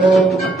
Thank you.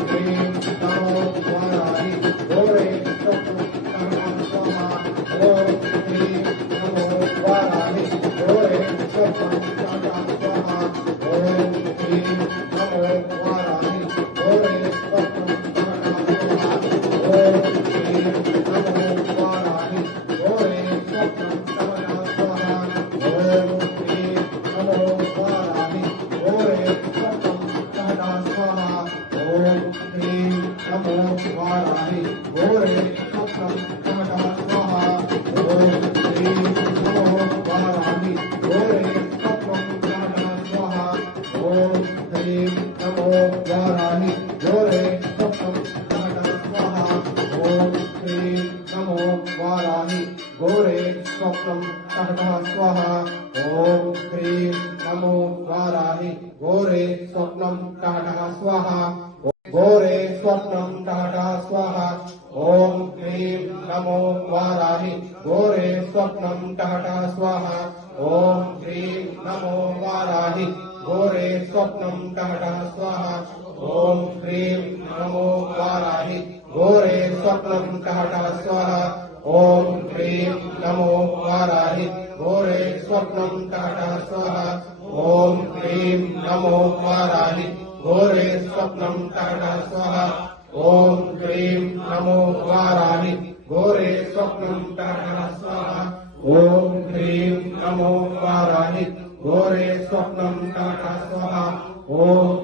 वाराहि घोरे स्वप्नं टाटा स्वाहा ॐ ह्रीं नमो वाराहि घोरे स्वप्नं टाटा स्वाहा घोरे स्वप्नं टाटा स्वाहा ॐ ह्रीं नमो वाराहि घोरे स्वप्नं टाटा स्वाहा ॐ ह्रीं नमो वाराहि घोरे स्वप्नं टाटा स्वाहा ॐ ह्रीं नमो वाराहि घोरे स्वप्नं टाटा स्वाहा ॐ ह्रीं नमो वाराहि घोरे स्वप्नं टाटा स्वाहा। ॐ ह्रीं नमो वाराहि घोरे स्वप्नं टाटा स्वाहा। ॐ ह्रीं नमो वाराहि घोरे स्वप्नं टाटा स्वाहा। ॐ ह्रीं नमो वाराहि घोरे स्वप्नं टाटा स्वाहा। ॐ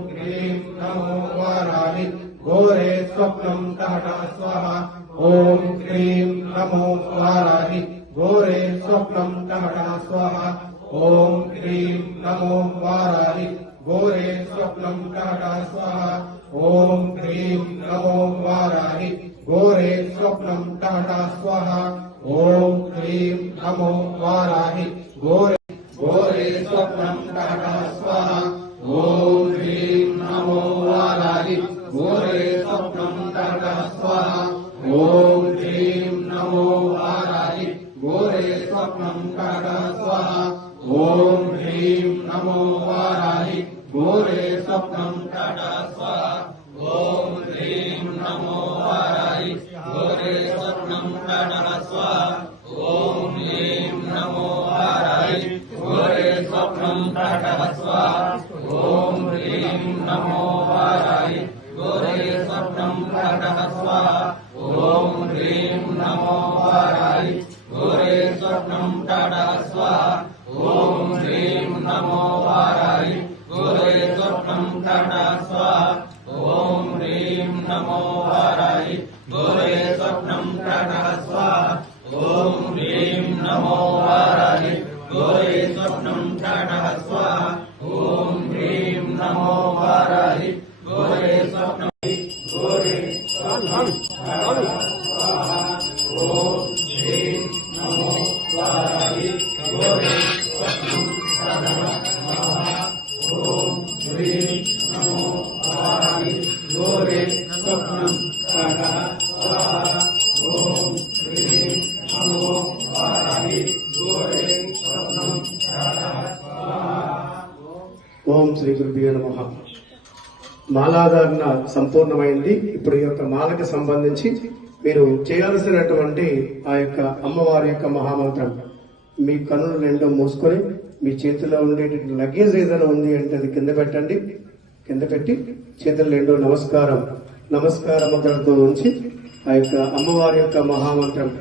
नमो वाराहि घोरे स्वप्नं टाटा स्वाहा ॐ ह्रीं नमो वाराहि घोरे स्वप्नं टाटा स्वाहा ॐ ह्रीं नमो वाराहि घोरे घोरे घोरे स्वप्नं टाटा स्वाहा ॐ ह्रीं नमो वाराहि घोरे स्वप्नं टाटा स्वाहा ॐ ह्रीं नमो वाराहि घोरे स्वप्नं टाटा स्वाहा ॐ ह्रीं नमो वाराहि घोरे स्वप्नं टाटा स्वाहा ॐ ह्रीं नमो वाराहि घोरे स्वप्नं टाटा स्वाहा। नमो हराय गोरे स्वप्नम प्रणः स्वाह ओम नमो हराय गोरे स्वप्नम प्रणः स्वाह ओम नमो हरि गौरे स्वप्नम स्वाहा ओम ह्रीं नमो हराय ఓం శ్రీ గురుభ్యో నమ. మాలాధారణ సంపూర్ణమైంది. ఇప్పుడు ఈ యొక్క మాలకు సంబంధించి మీరు చేయాల్సినటువంటి ఆ యొక్క అమ్మవారి యొక్క మహామంత్రం. మీ కనులు రెండో మూసుకొని మీ చేతిలో ఉండేటువంటి లగేజ్ ఏదైనా ఉంది అంటే అది కింద పెట్టండి. కింద పెట్టి చేతులు నిండు నమస్కారం. నమస్కార ముద్రతో ఉంచి ఆ యొక్క అమ్మవారి యొక్క మహామంత్రం.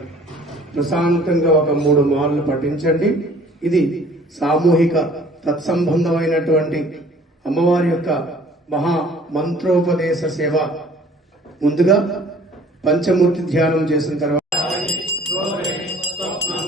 ప్రశాంతంగా ఒక మూడు మార్లు పఠించండి. ఇది సామూహిక తత్సంబంధమైనటువంటి అమ్మవారి యొక్క మహా మంత్రోపదేశ సేవ. ముందుగా పంచమూర్తి ధ్యానం చేసిన తర్వాత స్వప్నం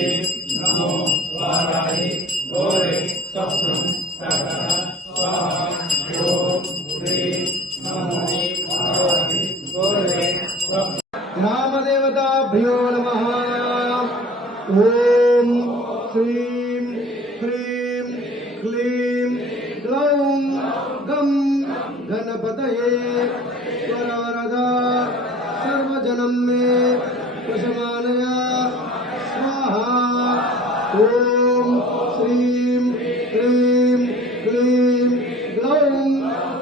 गणपतये स्वरारधा मे कुशमानया स्वाहा। ॐ श्रीं क्रीं क्लीं ग्लौं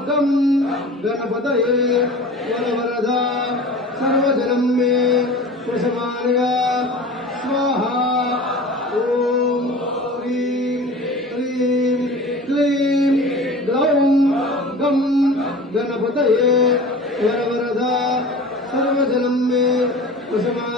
गं गणपतये मे कुशमानया स्वाहा। ॐ गणपतये वरवरदा सर्वजनं मे कुसुमा